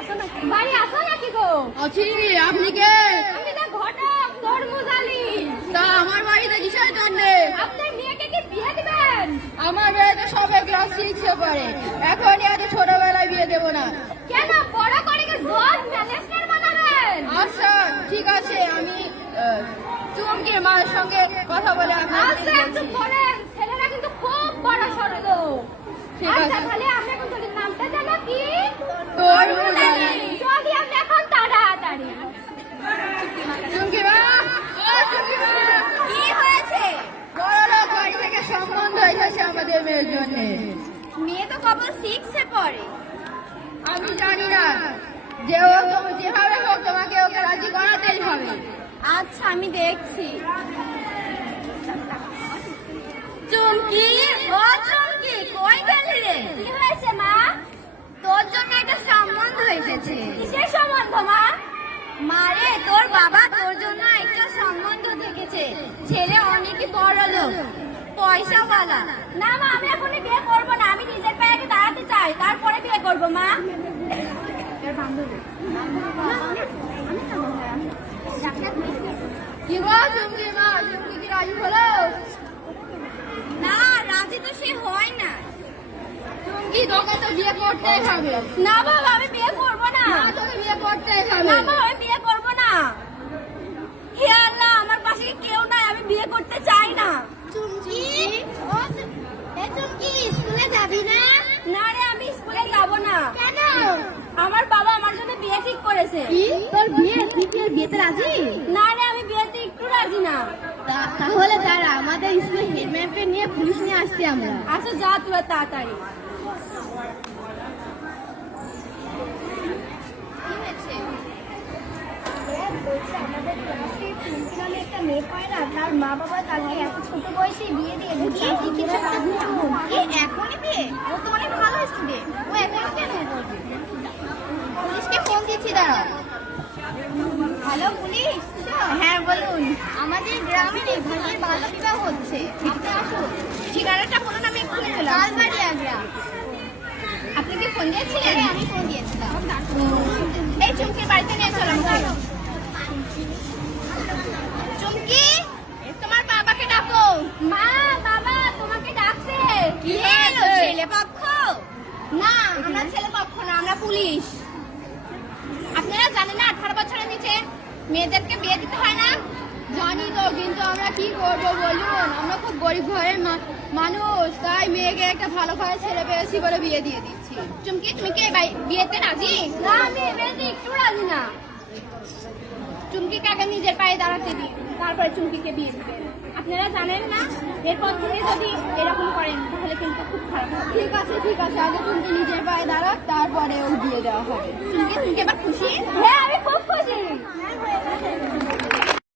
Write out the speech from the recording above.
আসো নাকি? বাড়ি আসো নাকি গো? আছি। আপনি কে? আমি তো ঘটক তরমুজ আলী। তা আমার বাড়িতে কিসের জন্য? আপনার মেয়েকে কি বিয়ে দিবেন? আমার মেয়ে তো সবে ক্লাস 6-এ পড়ে, এখনই এত ছোটবেলায় বিয়ে দেবো না। কেন বড় করে কি জজ ম্যানেজার বানাবেন? আচ্ছা ঠিক আছে, আমি চুমকির মার সঙ্গে কথা বলে আপনার আচ্ছা একটু বলেন, ছেলেরা কিন্তু খুব বড় সড়ো লোক। ঠিক আচ্ছা আছে। তাহলে আপনার কোন নামটা জানো কি? তরমুজ আলী। যদি আপনি এখন তাড়াতাড়ি। চুমকি মা, ও চুমকি মা, কি হয়েছে? বড়লোক বাড়ি থেকে সম্বন্ধ এসেছে আমাদের মেয়ের জন্য। মেয়ে তো কেবল 6-এ পড়ে। আমি জানি না, যেভাবে হোক তোমাকে ওকে রাজি করাতেই হবে। আচ্ছা আমি দেখছি। চুমকি, ও চুমকি, কই গেলি রে? কি হয়েছে মা? তোর জন্য একটা সম্বন্ধ এসেছে। কিসের সম্বন্ধ মা? মারে, তোর বাবা তোর জন্য একটা সম্বন্ধ দেখেছে। ছেলে অনেকই বড় লোক, পয়সাওয়ালা। না মা, আমি এখন বিয়ে করবো না। আমি নিজের পায়ে আগে দাঁড়াতে চাই, তারপরে বিয়ে করবো মা। কি গো চুমকি মা, চুমকি কি রাজি হলো? না, রাজি তো সে হয় না। চুমকি তোকে তো বিয়ে করতেই হবে। না বাবা, আমি বিয়ে করবো না। না, তোকে বিয়ে করতেই হবে। না বাবা, আমি বিয়ে করবো না। হে আল্লাহ, আমার পাশে কেউ নাই, আমি বিয়ে করতে চাই না। চুমকি, চুমকি, স্কুলে যাবি না? না রে, আমি স্কুলে যাব না। কেন? আমার বাবা আমার জন্য বিয়ে ঠিক করেছে। কি তোর বিয়ে? তুই কি ওর বিয়েতে রাজি? না রে, আমি বিয়েতে একটু রাজি না। তাহলে দাঁড়া, আমাদের স্কুলে হেডম্যামকে নিয়ে পুলিশ নিয়ে আসছি আমরা। আচ্ছা যা তুই তাড়াতাড়ি। আমাদের ক্লাসে চুমকি নামে একটা মেয়ে পায় না, তার মা বাবা তাকে এত ছোট বয়সে বিয়ে দিয়ে দিচ্ছে। এখনই বিয়ে? ও তো অনেক ভালো স্টুডেন্ট, ও এখনই কেন করবে? পুলিশকে ফোন দিচ্ছি, দাঁড়াও। Hello police. হ্যাঁ বলুন। আমাদের গ্রামে এভাবে বাল্য বিবাহ হচ্ছে, আপনি আসুন। ঠিকানাটা বলুন, আমি এক্ষুনি চলে আসবো। লালবাড়িয়া গ্রাম। আপনি কি ফোন দিয়েছিলেন? আমি ফোন দিয়েছিলাম। এই চুমকির বাড়িতে নিয়ে চলো। চুমকি, তোমার বাবাকে ডাকো। মা, বাবা তোমাকে ডাকছে। কি হয়েছে? ছেলে পক্ষ? না, আমরা ছেলে পক্ষ না, আমরা পুলিশ। আপনারা জানেন না 18 বছরের নিচে মেয়েদেরকে বিয়ে দিতে হয় না? জানি তো, কিন্তু আমরা কি করবো বলুন, আমরা খুব গরিব ঘরের মানুষ, তাই মেয়েকে একটা ভালো ঘরের ছেলে পেয়েছি বলে বিয়ে দিয়ে দিচ্ছি। চুমকি, তুমি কি বিয়েতে রাজি? না, আমি এই বিয়েতে একটু রাজি না। চুমকিকে আগে নিজের পায়ে দাঁড়াতে দিই, তারপরে চুমকিকে বিয়ে দিবে। আপনারা জানেন না, এরপর থেকে যদি এরকম করেন তাহলে কিন্তু খুব খারাপ হবে। ঠিক আছে, আগে চুমকি নিজের পায়ে দাঁড়াক, তারপরে ওর বিয়ে দেওয়া হবে। চুমকি, তুমি কি এবার খুশি? হ্যাঁ,